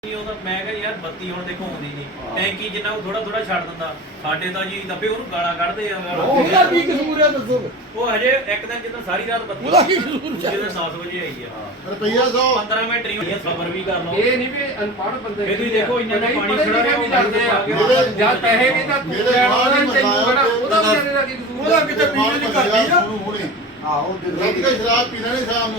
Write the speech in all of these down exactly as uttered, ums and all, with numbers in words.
मैं कहा यार बत्ती हुण देखो आउंदी नहीं टैंकी जिन्ना थोड़ा थोड़ा छड़ दिंदा साडे तां जी दब्बे ओनू गालां कढदे आ ਉਹਦਾ ਕੀ ਕਸੂਰ ਹੈ ਦੱਸੋ ਉਹ ਹਜੇ ਇੱਕ ਦਿਨ ਜਿੱਦਾਂ ਸਾਰੀ ਰਾਤ ਬੱਤੀ ਉਹਦਾ ਕੀ ਕਸੂਰ ਦੂਜੇ ਦਿਨ ਦਸ ਵਜੇ ਆਈ ਆ ਰੁਪਈਆ ਸੌ ਪੰਦਰਾਂ ਮਿੰਟ ਨਹੀਂ ਹੋਈਆਂ ਸਬਰ ਵੀ ਕਰ ਲਓ ਇਹ ਨਹੀਂ ਵੀ ਅਨਪੜ੍ਹ ਬੰਦੇ ਇਹ ਤੁਸੀਂ ਦੇਖੋ ਇੰਨਾ ਇੰਨਾ ਪਾਣੀ ਖੜਾ ਰਿਹਾ ਉਹ ਲੱਗਦੇ ਆ ਜਦ ਪੈਸੇ ਨਹੀਂ ਤਾਂ ਤੂੰ ਲੈਣ ਵਾਲਾ ਤੈਨੂੰ ਬੜਾ ਉਹਦਾ ਵਿਚਾਰੇ ਦਾ ਕੀ ਕਸੂਰ ਉਹਦਾ ਕਿਤੇ ਪੀਣੇ ਦੀ ਕਰਦੀ ਆ ਆਹੋ ਰਾਤ ਦਾ ਸ਼ਰਾਬ ਪੀਣਾ ਨਹੀਂ ਸ਼ਾਮ ਨੂੰ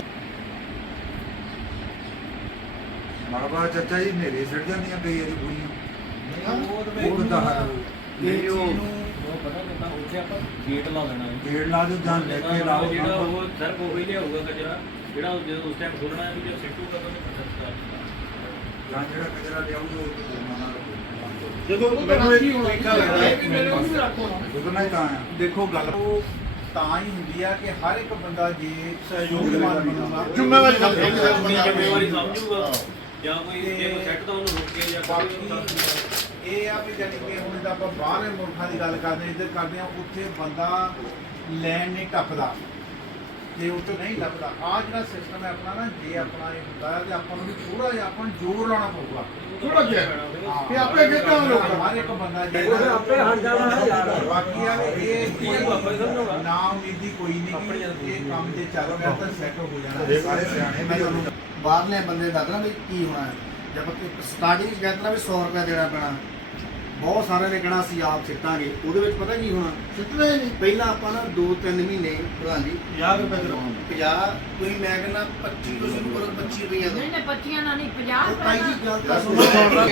ਮਰਵਾ ਚਾਚਾ ਜੀ ਨੇਰੇ ਛੱਡ ਜਾਂਦੀਆਂ ਕਈ ਵਾਰੀ ਬੁੜੀਆਂ ਉਹ ਕਿੱਦਾਂ ਹੱਲ ਇਹ ਉਹ ਉਹ ਪਤਾ ਕਿੱਦਾਂ ਉੱਥੇ ਆਪਾਂ ਗੇਟ ਲਾ ਦੇਣਾ ਹੈ ਗੇੜ ਲਾ ਦਿਓ ਜਾਂ ਲੈ ਕੇ ਲਾਓ ਜਿਹੜਾ ਉਹ ਸਿਰਫ ਉਹ ਹੀ ਲਿਆਊਗਾ ਕਚਰਾ ਜਿਹੜਾ ਉਹ ਜਦੋਂ ਉਸ ਟਾਈਮ ਖੋਲਣਾ ਹੈ ਵੀ ਜੇ ਸਿੱਟੂ ਕਦੋਂ ਨਹੀਂ ਜਾਂ ਜਿਹੜਾ ਕਚਰਾ ਲਿਆਉਂਗੇ ਉਹ ਦੋਨਾਂ ਨਾਲ ਦੇਖੋ ਮੈਨੂੰ ਇਹ ਵੇਖਾ ਲੱਗਦਾ ਹੈ ਦੁਗਣਾ ਹੀ ਤਾਂ ਆ ਦੇਖੋ ਗੱਲ ਉਹ ਤਾਂ ਹੀ ਹੁੰਦੀ ਆ ਕਿ ਹਰ ਇੱਕ ਬੰਦਾ ਜੇ ਸਹਿਯੋਗਵਾਨ ਬਣੂਗਾ ਜ਼ਿੰਮੇਵਾਰੀ ਆਪਣੀ ਜ਼ਿੰਮੇਵਾਰੀ ਸਮਝੂਗਾ ਜਾਂ ਕੋਈ ਜੇ ਕੋਈ ਸੈੱਟ ਤਾਂ ਉਹਨੂੰ ਰੋਕ ਕੇ ਜਾਂ ਬਾਕੀ ਇਹ ਆ ਵੀ ਜਾਨੀ ਕਿ ਹੁਣ ਤਾਂ ਆਪਾਂ ਬਾਹਰਲੇ ਮੁਲਕਾਂ ਦੀ ਗੱਲ ਕਰਦੇ ਇੱਧਰ ਕਰਦੇ ਆ ਉੱਥੇ ਬੰਦਾ ਲੈਣ ਨਹੀਂ ਟੱਪਦਾ ਜੇ ਉਹ ਤੋਂ ਨਹੀਂ ਲੱਭਦਾ ਆ ਜਿਹੜਾ ਸਿਸਟਮ ਹੈ ਆਪਣਾ ਨਾ ਜੇ ਆਪਣਾ ਇਹ ਹੁੰਦਾ ਹੈ ਤੇ ਆਪਾਂ ਨੂੰ ਵੀ ਥੋੜਾ ਜਿਹਾ ਆਪਾਂ ਨੂੰ ਜ਼ੋਰ ਲਾਉਣਾ ਪਊਗਾ ਥੋੜਾ ਜਿਹਾ ਤੇ ਆਪੇ ਕਿੱਦਾਂ ਲੋਕਾਂ ਹਰ ਇੱਕ ਬੰਦਾ ਜੇ ਆਪੇ ਹਟ ਜਾਣਾ ਬਾਕੀ ਆ ਇਹ ਨਾ ਉਮੀਦੀ ਕੋਈ ਨਹੀਂ ਕਿ ਇਹ ਕੰਮ ਜੇ ਚੱਲ ਰਿਹਾ ਤਾਂ ਸੈੱਟ ਹੋ ਜਾਣਾ ਸਾਰੇ ਸਿਆਣੇ ਵੀ ਉਹਨੂੰ ਬਾਹਰਲੇ ਬੰਦੇ ਦੱਸਣਾ ਵੀ ਕੀ ਹੋਣਾ ਹੈ ਜਦ ਸਟਾਰਟਿੰਗ 'ਚ ਕਹਿੰਦਾ ਵੀ ਸੌ ਰੁਪਏ ਦੇਣਾ ਪੈਣਾ ਬਹੁਤ ਸਾਰਿਆਂ ਨੇ ਕਹਿਣਾ ਅਸੀਂ ਆਪ ਸਿੱਟਾਂਗੇ ਉਹਦੇ ਵਿੱਚ ਪਤਾ ਕੀ ਹੋਣਾ ਸਿੱਟਣੇ ਨਹੀਂ ਪਹਿਲਾਂ ਆਪਾਂ ਨਾ ਦੋ ਤਿੰਨ ਮਹੀਨੇ ਪ੍ਰਧਾਨ ਜੀ ਪੰਜਾਹ ਰੁਪਏ ਕਰਾਉਣ ਪੰਜਾਹ ਤੁਸੀਂ ਮੈਂ ਕਹਿੰਦਾ ਪੱਚੀ ਤੋਂ ਸ਼ੁਰੂ ਕਰੋ ਪੱਚੀ ਰੁਪਈਆ ਤੋਂ ਨਹੀਂ ਨਹੀਂ ਪੱਚੀਆਂ ਨਾਲ ਨਹੀਂ ਪੰਜਾਹ ਉਹ ਭਾਈ ਜੀ ਗੱਲ ਤਾਂ ਸੁਣੋ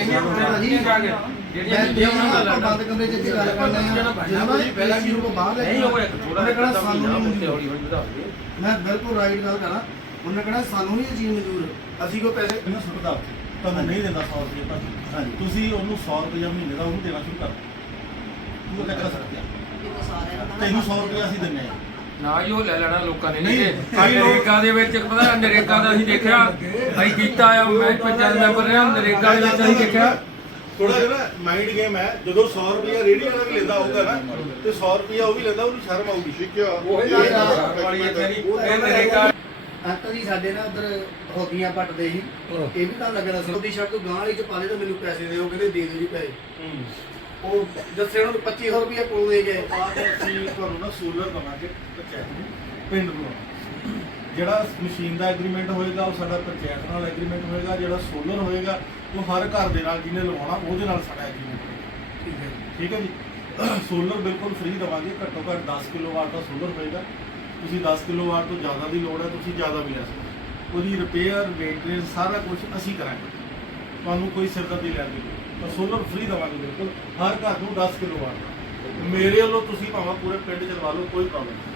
ਜਿਹੜੀਆਂ ਮੈਂ ਦੇਖਿਆ ਆਪਾਂ ਬੰਦ ਕਮਰੇ 'ਚ ਇੱਥੇ ਗੱਲ ਕਰਨਾ ਹੈ ਜਦੋਂ ਜੀ ਪਹਿਲਾਂ ਸ਼ੁਰੂ ਤੋਂ ਬਾਹਰ ਲੈ ਨਹੀਂ ਉਹ ਇੱਕ ਥੋੜਾ ਉਹਨੇ ਕਹਿਣਾ ਸਾਨੂੰ ਨਹੀਂ ਹੌਲੀ ਮਨਜ਼ੂਰ ਹੌਲੀ ਵਧਾ ਦੇ ਮੈਂ ਬਿਲਕੁਲ ਰਾਈਟ ਗੱਲ ਕਰਾਂ ਉਹਨੇ ਕਹਿਣਾ ਸਾਨੂੰ ਨਹੀਂ ਇਹ ਚੀਜ਼ ਮਨਜ਼ੂਰ ਅਸੀਂ ਕੋਈ ਪੈਸੇ ਇਹਨੂੰ ਸੁਣਦਾ ਤੁਹਾਨੂੰ ਨਹੀਂ ਦਿੰਦਾ ਸੌ ਰੁਪਏ ਭਾਜੀ ਹਾਂਜੀ ਤੁਸੀਂ ਉਹਨੂੰ ਸੌ ਰੁਪਏ ਮਹੀਨੇ ਦਾ ਉਹਨੂੰ ਦੇਣਾ ਸ਼ੁਰੂ ਕਰ ਦਿਓ ਤੂੰ ਕਿਹੜਾ ਸਕਦਾ ਤੈਨੂੰ ਸੌ ਰੁਪਏ ਅਸੀਂ ਦਿੰਨੇ ਆ ਨਾ ਹੀ ਉਹ ਲੈ ਲੈਣਾ ਲੋਕਾਂ ਨੇ ਨਹੀਂ, ਨਹੀਂ ਕਈ ਲੋਕ- ਨਰੇਗਾ ਦੇ ਵਿੱਚ ਪਤਾ ਨਰੇਗਾ ਦਾ ਅਸੀਂ ਦੇਖਿਆ ਅਸੀਂ ਕੀਤਾ ਆ ਮੈਂ ਪੰਚਾਇਤ ਮੈਂਬਰ ਰਿਹਾ ਨਰੇਗਾ ਦੇ ਵਿੱਚ ਅਸੀਂ ਦੇਖਿਆ ਥੋੜਾ ਜਿਹਾ ਨਾ ਮਾਈਂਡ ਗੇਮ ਹੈ ਜਦੋਂ ਸੌ ਰੁਪਏ ਰੇੜੀ ਵਾਲਾ ਵੀ ਲੈਂਦਾ ਹੋਊਗਾ ਨਾ ਤੇ ਸੌ ਰੁਪਏ ਉਹ ਵੀ ਲੈਂਦਾ ਉਹਨੂੰ ਸ਼ਰਮ ਆਊਗੀ ਸਿੱਖਿਆ ਉਹ ਵਾਲੀ ਹੈ ਤੇਰੀ ਇਹ ਨਰੇਗਾ ਅੰਕਲ ਜੀ ਸਾਡੇ ਨਾਲ ਉਧਰ ਹੋਦੀਆਂ ਪੱਟਦੇ ਸੀ ਇਹ ਵੀ ਤਾਂ ਲੱਗਣਾ ਸੀ ਉਹਦੀ ਸ਼ਰਟ ਤੋਂ ਗਾਂ ਵਾਲੀ ਚ ਪਾ ਦੇ ਤਾਂ ਮੈਨੂੰ ਪੈਸੇ ਦਿਓ ਕਹਿੰਦੇ ਦੇ ਦਿਓ ਜੀ ਪੈਸੇ ਉਹ ਦੱਸੇ ਉਹਨਾਂ ਨੂੰ ਪੱਚੀ ਸੌ ਰੁਪਏ ਕੋਲ ਦੇ ਗਏ ਅਸੀਂ ਤੁਹਾਨੂੰ ਨਾ ਸੋਲਰ ਦਵਾਂਗੇ ਪੰਚਾਇਤ ਨੂੰ ਪਿੰਡ ਨੂੰ ਜਿਹੜਾ ਮਸ਼ੀਨ ਦਾ ਐਗਰੀਮੈਂਟ ਹੋਏਗਾ ਉਹ ਸਾਡਾ ਪੰਚਾਇਤ ਨਾਲ ਐਗਰੀਮੈਂਟ ਹੋਏਗਾ ਜਿਹੜਾ ਸੋਲਰ ਹੋਏਗਾ ਉਹ ਹਰ ਘਰ ਦੇ ਨਾਲ ਜਿਹਨੇ ਲਵਾਉਣਾ ਉਹਦੇ ਨਾਲ ਸਾਡਾ ਐਗਰੀਮੈਂਟ ਹੋਏਗਾ ਠੀਕ ਹੈ ਠੀਕ ਹੈ ਜੀ ਸੋਲਰ ਬਿਲਕੁਲ ਫ੍ਰੀ ਦਵਾਂਗੇ ਘੱਟੋ ਘੱਟ ਦਸ ਕਿਲੋਵਾਟ ਦਾ ਸੋਲਰ ਹੋਏਗਾ ਤੁਸੀਂ ਦਸ ਕਿਲੋਵਾਟ ਤੋਂ ਜ਼ਿਆਦਾ ਦੀ ਲੋੜ ਹੈ ਤੁਸੀਂ ਜ਼ਿਆਦਾ ਵੀ ਲੈ ਸਕਦੇ ਹੋ ਉਹਦੀ ਰਿਪੇਅਰ ਮੇਨਟੇਨੈਂਸ ਸਾਰਾ ਕੁਝ ਅਸੀਂ ਕਰਾਂਗੇ ਤੁਹਾਨੂੰ ਕੋਈ ਸਿਰਦਰਦੀ ਲੈਣ ਦੀ ਪਰ ਸੋਲਰ ਫ੍ਰੀ ਦਵਾਂਗੇ ਬਿਲਕੁਲ ਹਰ ਘਰ ਨੂੰ ਦਸ ਕਿਲੋਵਾਟ ਦਾ ਮੇਰੇ ਵੱਲੋਂ ਤੁਸੀਂ ਭਾਵੇਂ ਪੂਰੇ ਪਿੰਡ ਚ ਲਵਾ ਲਓ ਕੋਈ ਪ੍ਰੋਬਲਮ ਨਹੀਂ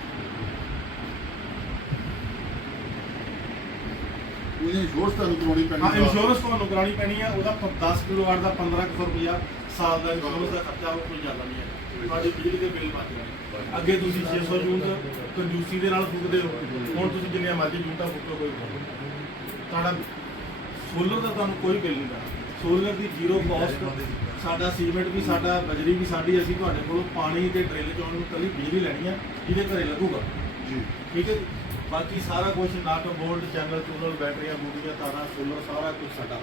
ਉਹਦੀ ਇੰਸ਼ੋਰੈਂਸ ਤੁਹਾਨੂੰ ਕਰਾਉਣੀ ਪੈਣੀ ਹਾਂ ਇੰਸ਼ੋਰੈਂਸ ਤੁਹਾਨੂੰ ਕਰਾਉਣੀ ਪੈਣੀ ਆ ਉਹਦਾ ਦਸ ਕਿਲੋਵਾਟ ਦਾ ਪੰਦਰਾਂ ਸੌ ਰੁਪਇਆ ਸਾਲ ਦਾ ਇੰਸ਼ੋਰੈਂਸ ਦਾ ਖਰਚਾ ਉਹ ਕੋਈ ਜ਼ਿਆਦਾ ਨਹੀਂ ਹੈ ਤੁਹਾਡੀ ਬਿਜਲੀ ਦੇ ਬਿੱਲ ਬਚ ਜਾਣਗੇ ਅੱਗੇ ਤੁਸੀਂ ਛੇ ਸੌ ਯੂਨਿਟ ਕੰਜੂਸੀ ਦੇ ਨਾਲ ਫੂਕਦੇ ਹੋ ਹੁਣ ਤੁਸੀਂ ਜਿੰਨੀਆਂ ਮਰਜ਼ੀ ਯੂਨਿਟਾਂ ਫੂਕੋ ਕੋਈ problem ਨਹੀਂ। ਤੁਹਾਡਾ ਸੋਲਰ ਦਾ ਤੁਹਾਨੂੰ ਕੋਈ ਬਿੱਲ ਨਹੀਂ ਪੈਣਾ ਸੋਲਰ ਦੀ ਜ਼ੀਰੋ ਕਾਸਟ ਸਾਡਾ ਸੀਮੈਂਟ ਵੀ ਸਾਡਾ ਬਜਰੀ ਵੀ ਸਾਡੀ ਅਸੀਂ ਤੁਹਾਡੇ ਕੋਲੋਂ ਪਾਣੀ ਤੇ ਡਰਿੱਲ ਚੋਣ ਨੂੰ ਕੱਲੀ ਬਿਜਲੀ ਲੈਣੀ ਆ ਜਿਹਦੇ ਘਰੇ ਲੱਗੂਗਾ ਜੀ ਠੀਕ ਹੈ ਜੀ ਬਾਕੀ ਸਾਰਾ ਕੁਝ ਨਟ ਬੋਲਟ ਚੈਨਲ ਚੂਨਲ ਬੈਟਰੀਆਂ ਬੂਟੀਆਂ ਤਾਰਾਂ ਸੋਲਰ ਸਾਰਾ ਕੁਝ ਸਾਡਾ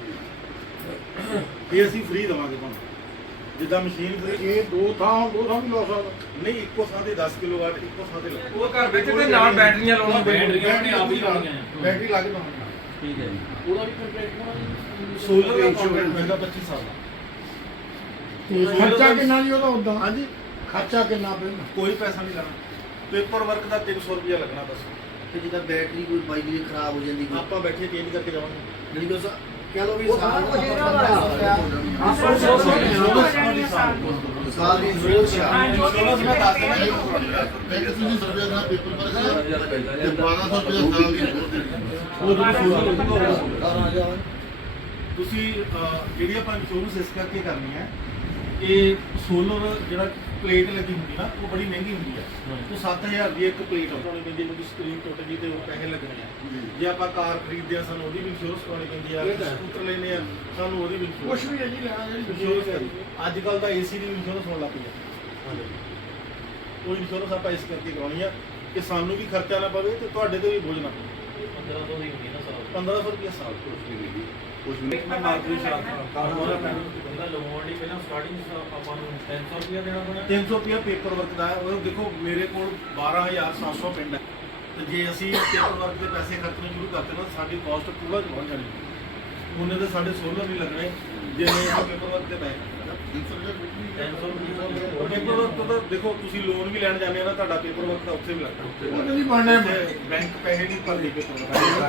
ਇਹ ਅਸੀਂ ਫ੍ਰੀ ਦੇਵਾਂਗੇ ਤੁਹਾਨੂੰ ਜਿੱਦਾਂ ਮਸ਼ੀਨ ਫ੍ਰੀ ਇਹ ਦੋ ਥਾਂ ਦੋ ਥਾਂ ਵੀ ਲਾ ਸਕਦਾ ਨਹੀਂ ਇੱਕੋ ਥਾਂ ਤੇ ਦਸ ਕਿਲੋਵਾਟ ਇੱਕੋ ਥਾਂ ਤੇ ਲੱਗੂ ਉਹ ਘਰ ਵਿੱਚ ਤੇ ਨਾਲ ਬੈਟਰੀਆਂ ਲਾਉਣੀਆਂ ਬੈਟਰੀਆਂ ਆਪਣੇ ਆਪ ਹੀ ਲਾਉਣੀਆਂ ਆ ਬੈਟਰੀ ਲੱਗ ਜਾਣੀ ਠੀਕ ਹੈ ਜੀ ਉਹਦਾ ਵੀ ਕੰਟਰੈਕਟ ਹੋਣਾ ਸੋਲਰ ਦਾ ਕੰਟਰੈਕਟ ਹੋਏਗਾ ਪੱਚੀ ਸਾਲ ਦਾ ਤੇ ਖਰਚਾ ਕਿੰਨਾ ਜੀ ਉਹਦਾ ਉਦਾਂ ਹਾਂਜੀ ਖਰਚਾ ਕਿੰਨਾ ਪੈਂਦਾ ਕੋਈ ਪੈਸਾ ਨਹੀਂ ਲੱਗਣਾ ਪੇਪਰ ਵਰਕ ਦਾ ਤਿੰਨ ਸੌ ਰੁਪਇਆ ਲੱਗਣਾ ਬਸ ਤੇ ਜਿੱਦਾਂ ਬੈਟਰੀ ਕੋਈ ਬਾਈ ਦੀ ਖਰਾਬ ਹੋ ਜਾਂਦੀ ਕੋਈ ਆਪਾਂ ਬੈਠੇ ਚੇਂਜ ਕਰਕੇ ਜਾਵਾਂਗੇ ਜਿਹੜੀ ਕੋ ਕਹ ਲੋ ਵੀ ਉਹ ਸਾਲ ਸਾਰਾ ਦਾ ਸਾਲ ਦੀ ਜ਼ਰੂਰਤ ਹੈ ਇੰਸ਼ੋਰੈਂਸ ਮੈਂ ਦੱਸ ਦਿੰਦਾ ਜੀ ਬੈਂਕ ਤੁਸੀਂ ਸਰਵੇ ਦਾ ਪੇਪਰ ਵਰਕ ਤੇ ਬਾਰਾਂ ਸੌ ਰੁਪਏ ਸਾਲ ਦੀ ਉਹ ਜਦੋਂ ਸੋਲਰ ਤੁਸੀਂ ਜਿਹੜੀ ਆਪਾਂ ਇੰਸ਼ੋਰੈਂਸ ਇਸ ਕਰਕੇ ਕਰਨੀ ਹੈ ਇਹ ਸੋਲਰ ਜਿਹੜਾ ਪਲੇਟ ਲੱਗੀ ਹੁੰਦੀ ਨਾ ਉਹ ਬੜੀ ਮਹਿੰਗੀ ਹੁੰਦੀ ਹੈ ਉਹ ਸੱਤ ਹਜ਼ਾਰ ਦੀ ਇੱਕ ਪਲੇਟ ਆਉਣੀ ਪੈਂਦੀ ਹੈ, ਕਿਉਂਕਿ ਸਕਰੀਨ ਟੁੱਟ ਗਈ ਤੇ ਉਹ ਪੈਸੇ ਲੱਗਣੇ ਆ ਜੇ ਆਪਾਂ ਕਾਰ ਖਰੀਦਦੇ ਆ ਸਾਨੂੰ ਉਹਦੀ ਵੀ ਇੰਸ਼ੋਰੈਂਸ ਕਰਾਉਣੀ ਪੈਂਦੀ ਆ ਸਕੂਟਰ ਲੈਣੇ ਆ ਸਾਨੂੰ ਉਹਦੀ ਵੀ ਕੁਛ ਵੀ ਹੈ ਜੀ ਲੈਣਾ ਜਿਹੜੀ ਇੰਸ਼ੋਰੈਂਸ ਕਰੀ ਅੱਜ ਕੱਲ ਤਾਂ ਏਸੀ ਦੀ ਇੰਸ਼ੋਰੈਂਸ ਹੋਣ ਲੱਗ ਪਈ ਆ ਉਹ ਇੰਸ਼ੋਰੈਂਸ ਆਪਾਂ ਇਸ ਕਰਕੇ ਕਰਾਉਣੀ ਆ ਕਿ ਸਾਨੂੰ ਵੀ ਖਰਚਾ ਨਾ ਪਵੇ ਤੇ ਤੁਹਾਡੇ ਤੇ ਵੀ ਬੋਝ ਨਾ ਪਵੇ ਪੰਦਰਾਂ ਸੌ ਦੀ ਹੁੰਦੀ ਨਾ ਸਾਲ ਪੰਦਰਾਂ ਸੌ ਰੁਪਏ ਸਾਲ ਕੁਛ ਨਹੀਂ ਕੁਝ ਵੀ ਮੈਂ ਮਾਰਕੀਟ ਸ਼ਾਪ ਕਾਰੋਬਾਰ ਪੈਨ ਉਹਦਾ ਲਵਾਉਣ ਲਈ ਪਹਿਲਾਂ ਸਟਾਰਟਿੰਗ ਆਪਾਂ ਨੂੰ ਤਿੰਨ ਸੌ ਰੁਪਏ ਦੇਣਾ ਪੈਣਾ। ਤਿੰਨ ਸੌ ਰੁਪਇਆ ਪੇਪਰ ਵਰਕ ਦਾ ਹੈ। ਉਹ ਦੇਖੋ ਮੇਰੇ ਕੋਲ ਬਾਰਾਂ ਹਜ਼ਾਰ ਸੱਤ ਸੌ ਪਿੰਡ ਹੈ, ਤੇ ਜੇ ਅਸੀਂ ਪੇਪਰ ਵਰਕ ਦੇ ਪੈਸੇ ਖਰਚਣੇ ਸ਼ੁਰੂ ਕਰਤੇ ਨਾ ਸਾਡੀ ਕਾਸਟ ਪੂਰਾ ਪਹੁੰਚ ਜਾਣੀ ਹੈ। ਉਹਨੇ ਤਾਂ ਸਾਡੇ ਸੋਲਰ ਨਹੀਂ ਲੱਗਣੇ ਜਿਵੇਂ ਅਸੀਂ ਪੇਪਰ ਵਰਕ ਦੇ ਪੈਸੇ ਤਿੰਨ ਸੌ ਉਹ ਰੁਪਏ ਪੇਪਰ ਵਰਕ ਤਾਂ ਦੇਖੋ ਤੁਸੀਂ ਲੋਨ ਵੀ ਲੈਣ ਜਾਂਦੇ ਆ ਨਾ ਤੁਹਾਡਾ ਪੇਪਰ ਵਰਕ ਤਾਂ ਉੱਥੇ ਵੀ ਲੱਗਦਾ। ਉਹ ਨਹੀਂ ਬਣਨੇ ਬੈਂਕ ਪੈਸੇ ਨਹੀਂ ਭਰਦੇ ਪੇਪਰ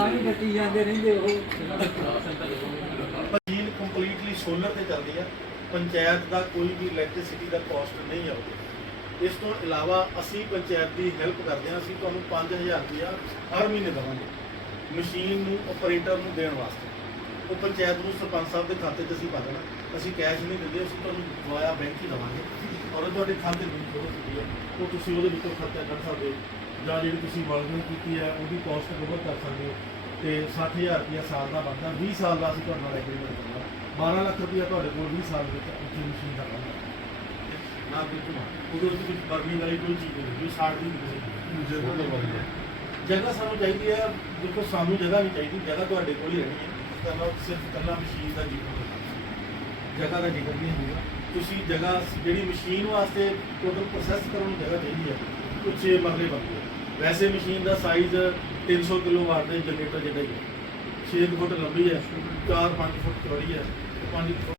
ਮਸ਼ੀਨ ਕੰਪਲੀਟਲੀ ਸੋਲਰ ਤੇ ਚੱਲਦੀ ਹੈ। ਪੰਚਾਇਤ ਦਾ ਕੋਈ ਵੀ ਇਲੈਕਟ੍ਰਿਸਿਟੀ ਦਾ ਕਾਸਟ ਨਹੀਂ ਆਉਂਦਾ। ਇਸ ਤੋਂ ਇਲਾਵਾ ਅਸੀਂ ਪੰਚਾਇਤ ਦੀ ਹੈਲਪ ਕਰਦੇ ਹਾਂ। ਅਸੀਂ ਤੁਹਾਨੂੰ ਪੰਜ ਹਜ਼ਾਰ ਰੁਪਇਆ ਹਰ ਮਹੀਨੇ ਦੇਵਾਂਗੇ ਮਸ਼ੀਨ ਨੂੰ ਆਪਰੇਟਰ ਨੂੰ ਦੇਣ ਵਾਸਤੇ। ਉਹ ਪੰਚਾਇਤ ਨੂੰ ਸਰਪੰਚ ਸਾਹਿਬ ਦੇ ਖਾਤੇ 'ਚ ਅਸੀਂ ਪਾ ਦੇਣਾ। ਅਸੀਂ ਕੈਸ਼ ਨਹੀਂ ਦਿੰਦੇ, ਅਸੀਂ ਤੁਹਾਨੂੰ ਦਵਾਇਆ ਬੈਂਕ ਹੀ ਦੇਵਾਂਗੇ ਔਰ ਉਹ ਤੁਹਾਡੇ ਖਾਤੇ ਵਿੱਚ ਜਦੋਂ ਹੁੰਦੀ ਹੈ ਉਹ ਤੁਸੀਂ ਉਹਦੇ ਵਿੱਚੋਂ ਖਰਚਾ ਕੱਢ ਸਕਦੇ ਹੋ ਜਾਂ ਜਿਹੜੀ ਤੁਸੀਂ ਵਰਕਿੰਗ ਕੀਤੀ ਹੈ ਉਹਦੀ ਕਾਸਟ ਕਵਰ ਕਰ ਸਕਦੇ ਹੋ। ਤੇ ਸੱਠ ਹਜ਼ਾਰ ਰੁਪਇਆ ਸਾਲ ਦਾ ਬਣਦਾ, ਵੀਹ ਸਾਲ ਦਾ ਅਸੀਂ ਤੁਹਾਡੇ ਨਾਲ ਐਗਰੀਮੈਂਟ ਕਰਨਾ। ਬਾਰਾਂ ਲੱਖ ਰੁਪਇਆ ਤੁਹਾਡੇ ਕੋਲ ਵੀਹ ਸਾਲ ਵਿੱਚ ਉੱਥੇ ਮਸ਼ੀਨ ਦਾ ਬਣਦਾ ਨਾ ਕੋਈ ਉਹਦੇ ਵਿੱਚ ਕੁਝ ਬਰਨਿੰਗ ਵਾਲੀ ਕੋਈ ਚੀਜ਼ ਨਹੀਂ ਜੋ ਸਾੜ ਦੀ ਨਹੀਂ। ਜਗ੍ਹਾ ਸਾਨੂੰ ਚਾਹੀਦੀ ਹੈ। ਦੇਖੋ ਸਾਨੂੰ ਜਗ੍ਹਾ ਨਹੀਂ ਚਾਹੀਦੀ, ਜਗ੍ਹਾ ਤੁਹਾਡੇ ਕੋਲ ਹੀ ਰਹਿਣੀ ਹੈ। ਤੁਹਾਨੂੰ ਸਿਰਫ ਇਕੱਲਾ ਮਸ਼ੀਨ ਦਾ ਜ਼ਿਕਰ ਜਗ੍ਹਾ ਦਾ ਜ਼ਿਕਰ ਨਹੀਂ ਹੋਊਗਾ। ਤੁਸੀਂ ਜਗ੍ਹਾ ਜਿਹੜੀ ਮਸ਼ੀਨ ਵਾਸਤੇ ਟੋਟਲ ਪ੍ਰੋਸੈਸ ਕਰਨ ਨੂੰ ਜਗ੍ਹਾ ਚਾਹੀਦੀ ਹੈ ਉਹ ਛੇ ਮਰਲੇ ਬਣਦੇ ਆ। ਵੈਸੇ ਮਸ਼ੀਨ ਦਾ ਸਾਈਜ਼ ਤਿੰਨ ਸੌ ਕਿਲੋ ਵਾਟ ਦੇ ਜਨਰੇਟਰ ਜਿਹੜਾ ਹੀ ਹੈ। ਛੇ ਫੁੱਟ ਲੰਬੀ ਹੈ, ਚਾਰ ਪੰਜ ਫੁੱਟ ਚੌੜੀ ਹੈ, ਪੰਜ